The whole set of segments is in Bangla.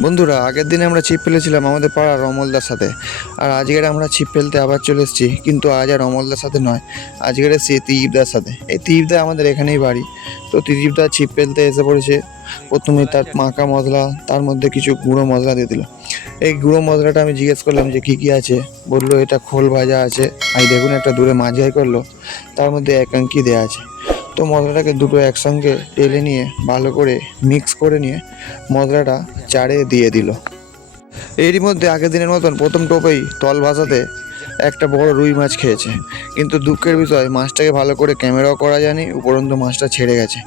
বন্ধুরা, আগের দিনে আমরা ছিপ ফেলেছিলাম আমাদের পাড়ার অমলদার সাথে। আর আজকের আমরা ছিপ ফেলতে আবার চলে এসেছি, কিন্তু আজ আর অমলদার সাথে নয়, আজকের এসেছি ত্রিদীপদার সাথে। এই ত্রিদীপদা আমাদের এখানেই বাড়ি। তো ত্রিদীপদা ছিপ ফেলতে এসে পড়েছে। প্রথমে তার মাখা মশলা, তার মধ্যে কিছু গুঁড়ো মশলা দিয়ে দিল। এই গুঁড়ো মশলাটা আমি জিজ্ঞেস করলাম যে কী কী আছে। বললো এটা খোল ভাজা আছে, আর দেখুন একটা দূরে মাঝাই করলো, তার মধ্যে একাঙ্কি দেওয়া আছে। তো মশলাটাকে দুটো একসঙ্গে টেলে নিয়ে ভালো করে মিক্স করে নিয়ে মশলাটা চারে দিয়ে দিল। এরই মধ্যে আগের দিনের মতন প্রথম টোপেই তল ভাসাতে একটা বড় রুই মাছ খেয়েছে। কিন্তু দুঃখের বিষয়, মাছটাকে ভালো করে ক্যামেরাও করা যায়নি, উপরন্তু মাছটা ছেড়ে গেছে।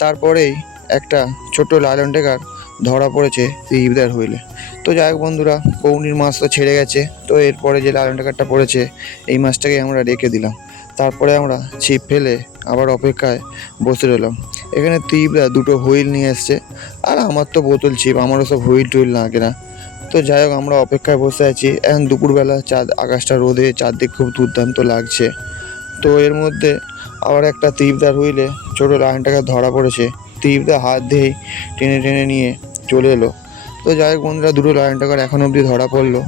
তারপরেই একটা ছোট লায়লন টেকার ধরা পড়েছে ত্রিদীপদার হুইলে। তো যাই হোক বন্ধুরা, পৌনির মাছ তো ছেড়ে গেছে। তো এরপরে যে লায়লন টেকারটা পড়েছে, এই মাছটাকে আমরা রেখে দিলাম। তারপরে আমরা ছিপ ফেলে আবার অপেক্ষায় বসে রইলাম। এখানে ত্রিদীপদা দুটো হুইল নিয়ে এসছে, আর আমার তো বোতল ছিপ, আমারও সব হুইল টুইল লাগে না। তো যাই হোক, আমরা অপেক্ষায় বসে আছি। এখন দুপুরবেলা চাঁদ, আকাশটা রোদে, চারদিক খুব দুর্দান্ত লাগছে। তো এর মধ্যে আবার একটা ত্রিদীপদার হুইলে ছোটো লাইনটাকে ধরা পড়েছে। ত্রিদীপদা হাত দিয়েই টেনে টেনে নিয়ে চলে এলো। তো যাই হোক বন্ধুরা, দুটো লায়ন টাকার এখন অবধি ধরা পড়লো।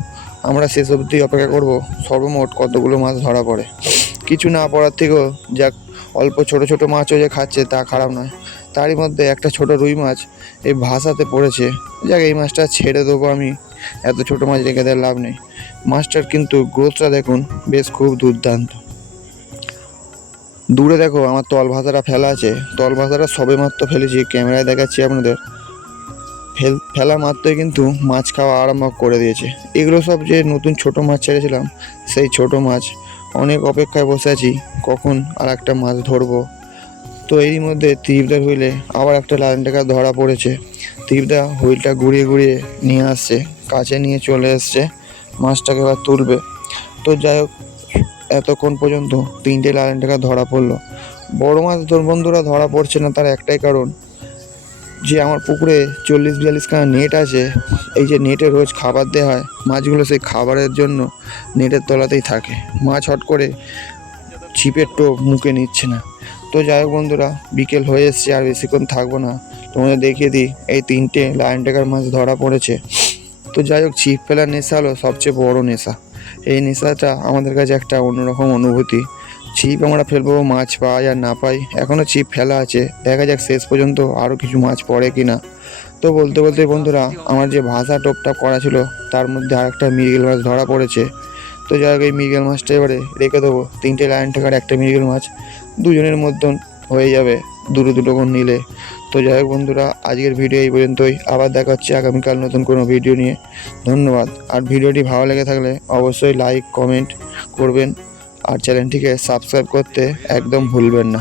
আমরা শেষ অবধি অপেক্ষা করব সর্বমোট কতগুলো মাছ ধরা পড়ে। কিছু না পড়ার থেকেও যাক, অল্প ছোট ছোট মাছও যে খাচ্ছে তা খারাপ নয়। তারই মধ্যে একটা ছোট রুই মাছ এই ভাসাতে পড়েছে। যাক, এই মাছটা ছেড়ে দেবো আমি, এত ছোট মাছ রেখে দেওয়ার লাভ নেই। মাছটার কিন্তু গ্রোথটা দেখুন, বেশ খুব দুর্দান্ত। দূরে দেখো আমার তল ভাষাটা ফেলা আছে, তল ভাষাটা সবে মাত্র ফেলেছি, ক্যামেরায় দেখাচ্ছি আপনাদের। ফেলা মাত্রই কিন্তু মাছ খাওয়া আরম্ভ করে দিয়েছে। এগুলো সব যে নতুন ছোট মাছ ছেড়েছিলাম, সেই ছোট মাছ। অনেক অপেক্ষায় বসে আছি কখন আর একটা মাছ ধরবো। তো এরই মধ্যে ত্রিদীপদার হুইলে আবার একটা লায়ন টেকা ধরা পড়েছে। ত্রিদীপদা হুইলটা ঘুরিয়ে ঘুরিয়ে নিয়ে আসছে, কাছে নিয়ে চলে এসছে, মাছটাকে এবার তুলবে। তো যাই হোক, এতক্ষণ পর্যন্ত তিনটে লায়ন টেকা ধরা পড়লো। বড় মাছ বন্ধুরা ধরা পড়ছে না, তার একটাই কারণ যে আমার পুকুরে 40-42 খানা নেট আছে। এই যে নেটে রোজ খাবার দেওয়া হয়, মাছগুলো সেই খাবারের জন্য নেটের তলাতেই থাকে। মাছ হট করে ছিপের টোপ মুখে নিচ্ছে না। তো যাই হোক বন্ধুরা, বিকেল হয়ে এসছে, আর বেশিক্ষণ থাকবো না, তোমাদের দেখিয়ে দিই এই তিনটে লায়ন টেকার মাছ ধরা পড়েছে। তো যাই হোক, ছিপ ফেলার নেশা হলো সবচেয়ে বড় নেশা। এই নেশাটা আমাদের কাছে একটা অন্যরকম অনুভূতি। ছিপ আমরা ফেলবো, মাছ পাই আর না পাই, এখনও ছিপ ফেলা আছে, দেখা যাক শেষ পর্যন্ত আরও কিছু মাছ পড়ে কি না। তো বলতে বলতে বন্ধুরা, আমার যে ভাষা টোপটা করা ছিল তার মধ্যে আরেকটা মৃগেল মাছ ধরা পড়েছে। তো যাই হোক, এই মৃগেল মাছটা এবারে রেখে দেবো। তিনটে লায়ন টেকার একটা মৃগেল মাছ, দুজনের মতন হয়ে যাবে, দুটো দুটো করে নিলে। তো যাই হোক বন্ধুরা, আজকের ভিডিও এই পর্যন্তই। আবার দেখা হচ্ছে আগামীকাল নতুন কোনো ভিডিও নিয়ে। ধন্যবাদ। আর ভিডিওটি ভালো লেগে থাকলে অবশ্যই লাইক কমেন্ট করবেন, আর চ্যানেলটিকে সাবস্ক্রাইব করতে একদম ভুলবেন না।